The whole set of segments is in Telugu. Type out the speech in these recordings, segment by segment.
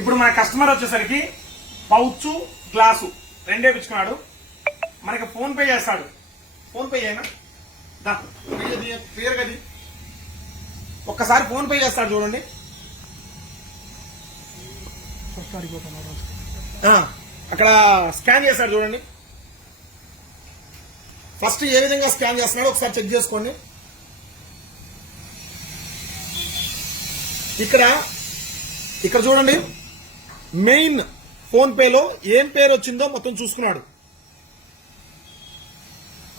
ఇప్పుడు మన కస్టమర్ వచ్చేసరికి పౌచ్ గ్లాసు రెండే పిచ్చుకున్నాడు. మనకి ఫోన్ పే చేస్తాడు. ఫోన్ పే అయినా క్లియర్ గది ఒక్కసారి ఫోన్ పే చేస్తాడు చూడండి. అక్కడ స్కాన్ చేస్తాడు చూడండి. ఫస్ట్ ఏ విధంగా స్కాన్ చేస్తున్నాడో ఒకసారి చెక్ చేసుకోండి. ఇక్కడ చూడండి, మెయిన్ ఫోన్ పేలో ఏం పేరు వచ్చిందో మొత్తం చూసుకున్నాడు.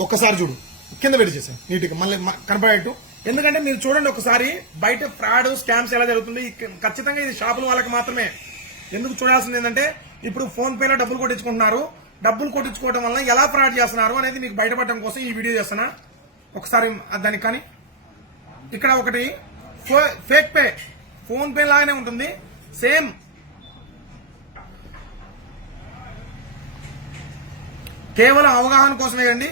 ఒక్కసారి చూడు, కింద పెట్టి చేశాను నీట్గా మళ్ళీ కనపడేట్టు. ఎందుకంటే మీరు చూడండి ఒకసారి, బయట ఫ్రాడ్ స్కామ్స్ ఎలా జరుగుతుంది. ఖచ్చితంగా ఇది షాపుల వాళ్ళకి మాత్రమే. ఎందుకు చూడాల్సింది ఏంటంటే, ఇప్పుడు ఫోన్ పేలో డబ్బులు కొట్టించుకుంటున్నారు. డబ్బులు కొట్టించుకోవడం వల్ల ఎలా ఫ్రాడ్ చేస్తున్నారు అనేది మీకు బయటపడడం కోసం ఈ వీడియో చేస్తున్నా. ఒకసారి దానికి కానీ ఇక్కడ ఒకటి ఫేక్ పే, ఫోన్ పే లాగానే ఉంటుంది సేమ్. కేవలం అవగాహన కోసమే అండి.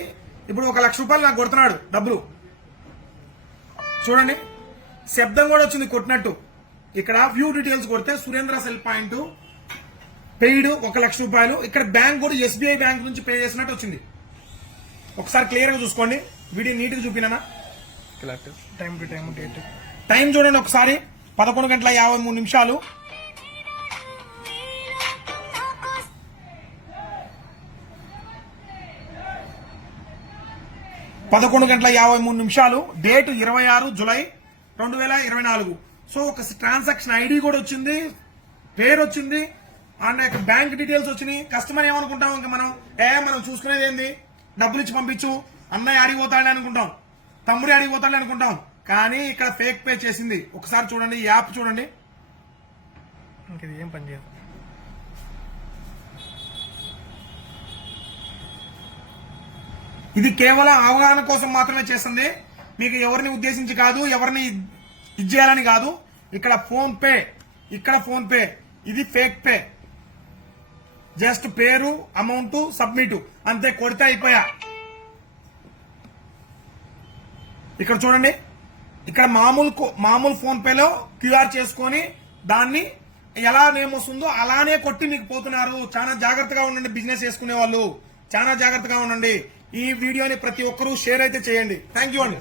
ఇప్పుడు 1 లక్ష రూపాయలు నాకు కొడుతున్నాడు డబ్బులు. చూడండి, శబ్దం కూడా వచ్చింది కొట్టినట్టు. ఇక్కడ వ్యూ డీటెయిల్స్ కొడితే సురేంద్ర సెల్ పాయింట్ పెయిడ్ 1 లక్ష రూపాయలు. ఇక్కడ బ్యాంక్ కూడా ఎస్బీఐ బ్యాంక్ నుంచి పే చేసినట్టు వచ్చింది. ఒకసారి క్లియర్ గా చూసుకోండి. వీడియో నీట్ గా చూపినా. Time to time date time చూడండి ఒకసారి, 11:53. 11:53. Date 26 July 2024. సో ఒక ట్రాన్సాక్షన్ ఐడి కూడా వచ్చింది, పేరు వచ్చింది, అండ్ బ్యాంక్ డీటెయిల్స్ వచ్చినాయి. కస్టమర్ ఏమనుకుంటాం, ఇంకా మనం చూసుకునేది ఏంది, డబ్బులు ఇచ్చి పంపించు, అన్నయ్య ఆడిపోతాడని అనుకుంటాం, తమ్ముడి ఆడిపోతాడని అనుకుంటాం. కానీ ఇక్కడ ఫేక్ పే చేసింది. ఒకసారి చూడండి, యాప్ చూడండి. ఇంకది ఏం పని చేయదు. ఇది కేవలం అవగాహన కోసం మాత్రమే చేస్తుంది. మీకు ఎవరిని ఉద్దేశించి కాదు, ఎవరిని ఇచ్చేయాలని కాదు. ఇక్కడ ఫోన్ పే, ఇది ఫేక్ పే. జస్ట్ పేరు, అమౌంట్, సబ్మిట్ అంతే, కొడితే అయిపోయా. ఇక్కడ చూడండి, ఇక్కడ మామూలు ఫోన్ పేలో క్యూఆర్ చేసుకొని దాన్ని ఎలా నేమ్ వస్తుందో అలానే కొట్టి మీకు పోతున్నారు. చాలా జాగ్రత్తగా ఉండండి, బిజినెస్ చేసుకునే వాళ్ళు చాలా జాగ్రత్తగా ఉండండి. ఈ వీడియోని ప్రతి ఒక్కరూ షేర్ అయితే చేయండి. థ్యాంక్ యూ అండి.